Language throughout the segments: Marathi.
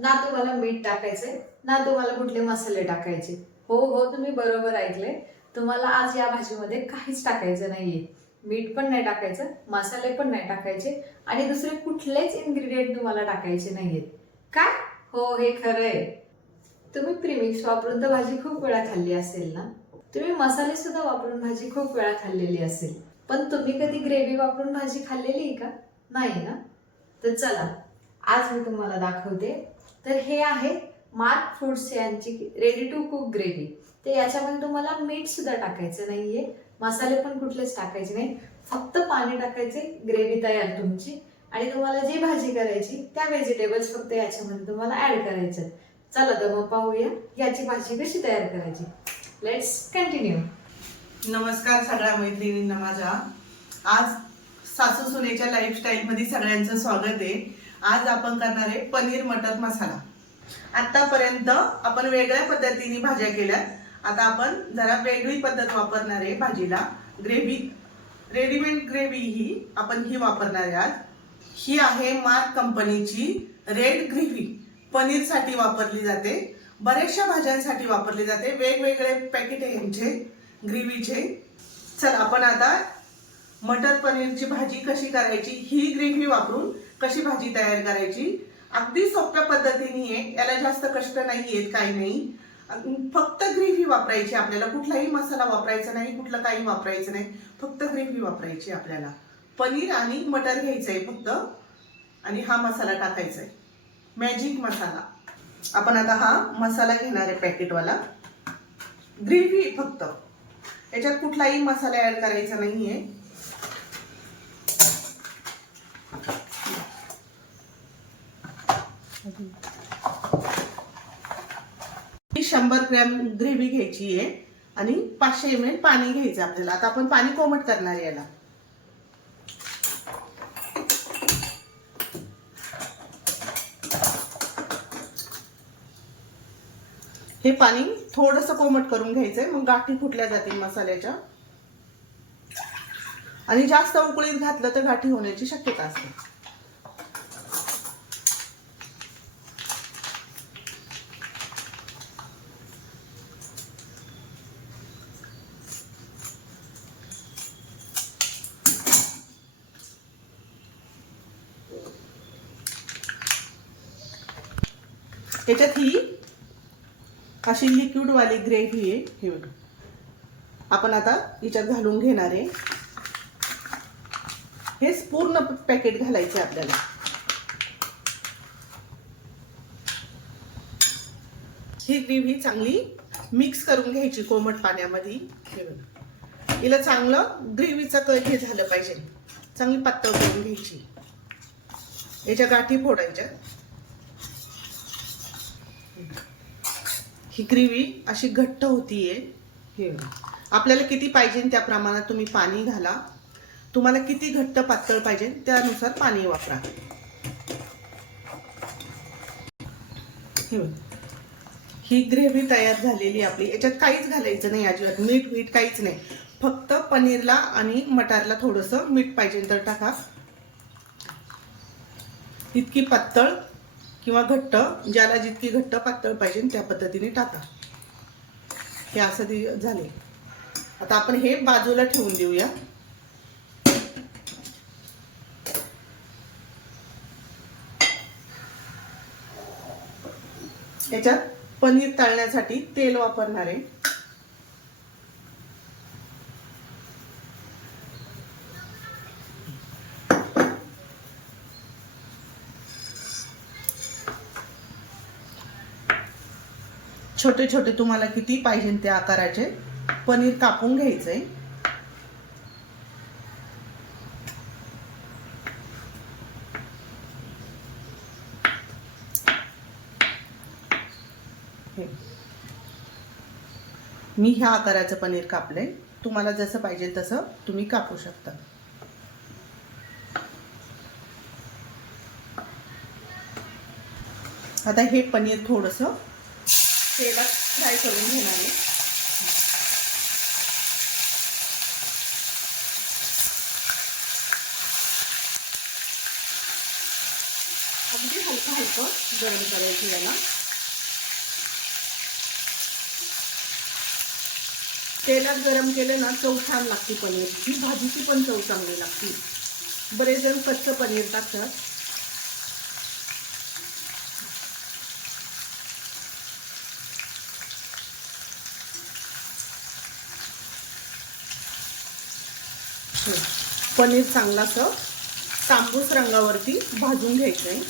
ना तुम्हाला मीठ टाकायचंय ना तुम्हाला कुठले मसाले टाकायचे. हो तुम्ही बरोबर ऐकले. तुम्हाला आज या भाजीमध्ये काहीच टाकायचं नाहीये. मीठ पण नाही टाकायचं, मसाले पण नाही टाकायचे आणि दुसरे कुठलेच इन्ग्रेडियंट तुम्हाला टाकायचे नाहीयेत. काय? हो, हे खरं आहे. तुम्ही प्रीमिक्स वापरून तर भाजी खूप वेळा खाल्ली असेल ना? तुम्ही मसाले सुद्धा वापरून भाजी खूप वेळा खाल्लेली असेल. पण तुम्ही कधी ग्रेव्ही वापरून भाजी खाल्लेली आहे का? नाही ना? तर चला, आज मी तुम्हाला दाखवते. तर हे आहे मार्क फूड्स यांची रेडी टू कुक ग्रेव्ही. तर याच्यामध्ये तुम्हाला मीठ सुद्धा टाकायचं नाहीये, मसाले पण कुठलेच टाकायचे नाही. फक्त पाणी टाकायचे, ग्रेव्ही तयार तुमची. आणि तुम्हाला जी भाजी करायची त्या व्हेजिटेबल्स फक्त याच्यामध्ये तुम्हाला ऍड करायचे. चला तर मग पाहूया याची भाजी कशी तयार करायची. Let's continue. नमस्कार सगळ्या मैत्रिणींना माझ्या. आज सासू सुनेच्या लाईफस्टाईल मध्ये सगळ्यांचं स्वागत आहे. आज आपण करणार आहे पनीर मटर मसाला. आतापर्यंत आपण वेगळ्या पद्धतीने भाज्या केल्या. आता आपण जरा वेगळी पद्धत वापरणार आहे भाजीला. ग्रेव्ही, रेडीमेड ग्रेव्ही ही आपण वापरणार आहे आज. ही आहे मार्क कंपनीची रेड ग्रेव्ही. पनीरसाठी वापरली जाते, बऱ्याचशा भाज्यांसाठी वापरली जाते. वेगवेगळे पॅकेट आहे यांचे ग्रेव्हीचे. चल आपण आता मटर पनीरची भाजी कशी करायची, ही ग्रेव्ही वापरून कशी भाजी तयार करायची, अगदी सोप्या पद्धतीने आहे. याला जास्त कष्ट नाही आहेत, काही नाही. फक्त ग्रेव्ही वापरायची आपल्याला, कुठलाही मसाला वापरायचा नाही, कुठलं काही वापरायचं नाही. फक्त ग्रेव्ही वापरायची आपल्याला. पनीर आणि मटर घ्यायचंय फक्त आणि हा मसाला टाकायचा आहे, मॅजिक मसाला. आपण आता हा मसाला घेणार आहे पॅकेटवाला. ग्रेव्ही फक्त, याच्यात कुठलाही मसाला ऍड करायचा नाहीये. ही 100 ग्रॅम ग्रेव्ही घ्यायची आहे आणि 500 ml पाणी घ्यायचं आपल्याला. आता आपण पाणी कोमट करणार आहे याला. हे पाणी थोडंसं कोमट करून घ्यायचंय, मग गाठी फुटल्या जातील मसाल्याच्या. आणि जास्त उकळीत घातलं तर गाठी होण्याची शक्यता असते. याच्यात ही अशी लिक्विड वाली ग्रेव्ही आहे. हे बघा, आपण आता याच्यात घालून घेणार आहे. हेच पूर्ण पॅकेट घालायचे आपल्याला. ही ग्रेव्ही चांगली मिक्स करून घ्यायची कोमट पाण्यामध्ये. हे बघा, हिला चांगलं ग्रेव्हीचा कट हे झालं पाहिजे, चांगली पातळ करून घ्यायची. याच्या गाठी फोडायच्या. ही ग्रेव्ही अशी घट्ट होतीये. हे आपल्याला किती पाहिजे त्या प्रमाणात तुम्ही पाणी घाला. तुम्हाला किती घट्ट पातळ पाहिजे त्यानुसार पाणी वापरा. ही ग्रेव्ही तयार झालेली आपली. याच्यात काहीच घालायचं नाही अजिबात, मीठ काहीच नाही. फक्त पनीरला आणि मटारला थोडंसं मीठ पाहिजे तर टाका. इतकी पातळ किंवा घट्ट, ज्याला जितकी घट्ट पातळ पाहिजे त्या पद्धतीने टाका. हे असं झाले. आता आपण हे बाजूला ठेवून देऊया. याच्यात पनीर तळण्यासाठी तेल वापरणार आहे. छोटे छोटे तुम्हाला किती पाहिजे त्या आकाराचे पनीर कापून घ्यायचंय. मी ह्या आकाराचं पनीर कापलंय. तुम्हाला जसं पाहिजे तसं तुम्ही कापू शकता. आता हे पनीर थोडंसं तेलात फ्राय करून घेणार आहे. अगदी हलकं हलकं गरम करायची याला. तेलात गरम केले ना चव छान लागते पनीरची, भाजीची पण चव चांगली लागते. बरेच जण कच्चं पनीर टाकतात. पनीर चांगलं असं तांबूस रंगावरती भाजून घ्यायचंय.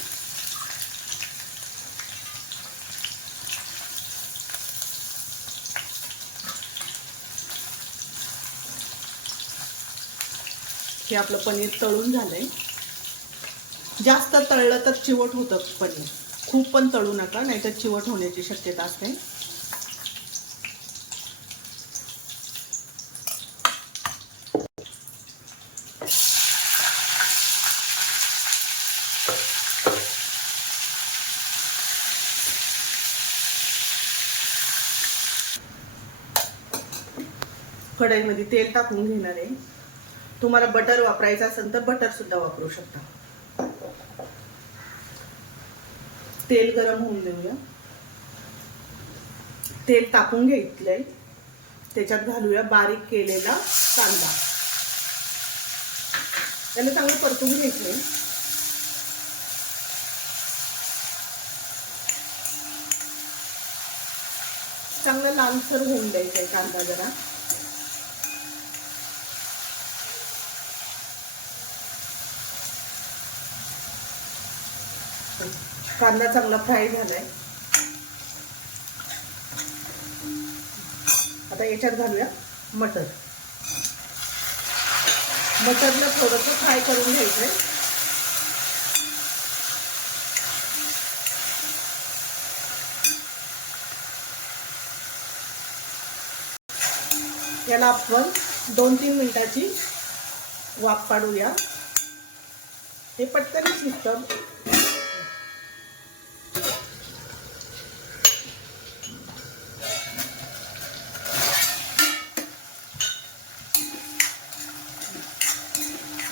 हे आपलं पनीर तळून झालंय. जास्त तळलं तर चिवट होतं पनीर, खूप पण तळू नका, नाहीतर चिवट होण्याची शक्यता असते. कढईमध्ये तेल टाकून घेणार आहे. तुम्हाला बटर वापरायचं असेल तर बटर सुद्धा वापरू शकता. तेल गरम होऊन देऊया. तेल टाकून घेतलंय, त्याच्यात घालूया बारीक केलेला कांदा. त्याला चांगलं परतून घ्यायचंय. चांगलं लालसर होऊन द्यायचंय कांदा जरा. कांदा चांगला फ्राय झालाय. आता याच्यात घालूया मटर. मटरला थोडंसं फ्राय करून घ्यायचंय. याला आपण 2-3 मिनिटाची वाफ काढूया. हे पटकन शिजतं.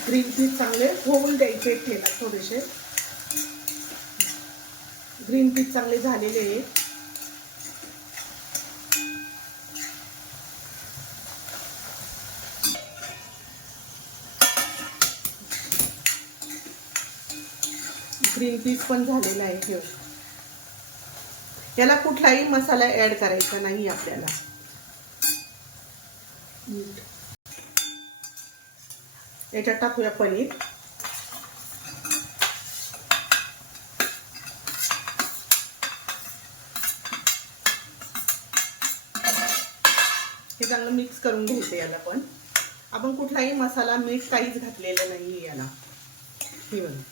ग्रीन पीस चांगले होऊन द्यायचे तेलात थोडेसे. ग्रीन पीस चांगले झालेले आहे. ग्रीन पीस पण झालेला आहे. याला कुठलाही मसाला ऍड करायचा नाही आपल्याला. याच्यात टाकूया पनीर. हे चांगलं मिक्स करून घ्यायचं याला. पण आपण कुठलाही मसाला मीठ काहीच घातलेलं नाहीये याला. हे बघा.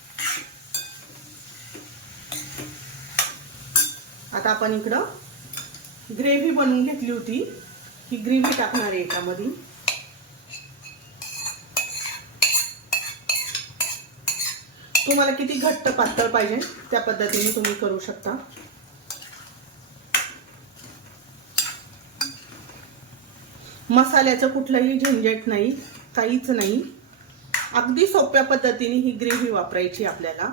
आता आपण इकडं ग्रेव्ही बनवून घेतली होती, ही ग्रेव्ही टाकणार आहे याच्यामध्ये. तुम्हाला किती घट्ट पातळ पाहिजे त्या पद्धतीने तुम्ही करू शकता. मसाल्याचं कुठलंही झंझट नाही, काहीच नाही. अगदी सोप्या पद्धतीने ही ग्रेव्ही वापरायची आपल्याला.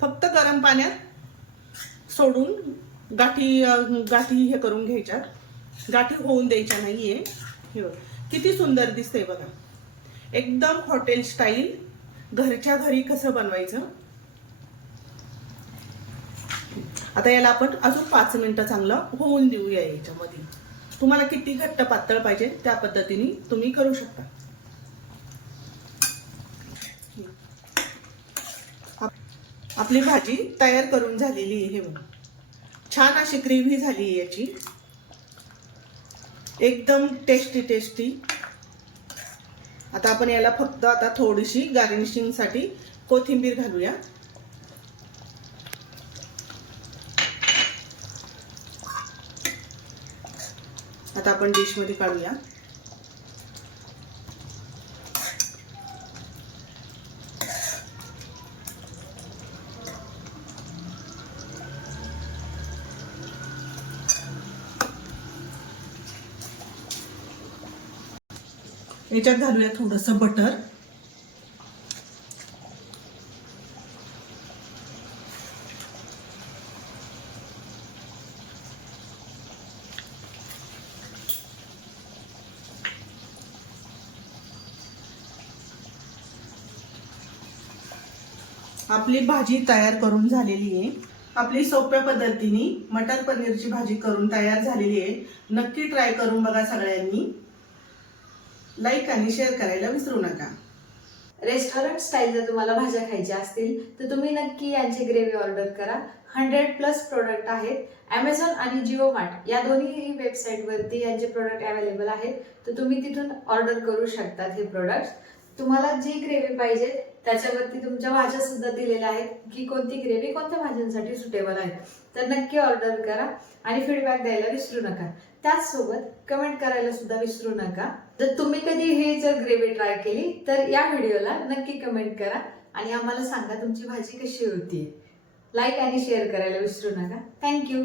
फक्त गरम पाण्यात सोडून गाठी हे करून घ्यायच्या. गाठी होऊन द्यायच्या नाहीये. हे बघा किती सुंदर दिसतंय बघा. एकदम हॉटेल स्टाईल, घरच्या घरी कसं बनवायचं. आता याला आपण अजून 5 मिनिटं चांगलं होऊन देऊया याच्यामध्ये. तुम्हाला किती घट्ट पातळ पाहिजे त्या पद्धतीने तुम्ही करू शकता. आपली भाजी तयार करून झालेली आहे. बघा छान अशी ग्रेव्ही झाली आहे याची, एकदम टेस्टी टेस्टी. आता आपण याला फक्त आता थोडीशी गार्निशिंग साठी कोथिंबीर घालूया. आता आपण डिश मध्ये काढूया. याच्यात घालूया थोडंसं बटर. आपली भाजी तयार करून झालेली आहे. आपली सोप्या पद्धतीने मटर पनीरची भाजी करून तयार झालेली आहे. नक्की ट्राय करून बघा सगळ्यांनी. लाईक आणि शेअर करायला विसरू नका. रेस्टॉरंट स्टाईल जर तुम्हाला भाज्या खायच्या असतील तर तुम्ही नक्की यांची ग्रेव्ही ऑर्डर करा. 100+ प्रोडक्ट आहेत. ॲमेझॉन आणि जिओ मार्ट या दोन्ही वेबसाईटवरती यांचे प्रोडक्ट अवेलेबल आहेत, तर तुम्ही तिथून ऑर्डर करू शकतात हे प्रोडक्ट्स. तुम्हाला जी ग्रेव्ही पाहिजे त्याच्यावरती तुमच्या भाज्या सुद्धा दिलेल्या आहेत की कोणती ग्रेव्ही कोणत्या भाज्यांसाठी सुटेबल आहे. तर नक्की ऑर्डर करा आणि फीडबॅक द्यायला विसरू नका. त्याचसोबत कमेंट करायला सुद्धा विसरू नका. जर तुम्ही कधी हे जर ग्रेव्ही ट्राय केली तर या व्हिडिओला नक्की कमेंट करा आणि आम्हाला सांगा तुमची भाजी कशी होती. लाईक आणि शेअर करायला विसरू नका. थँक्यू.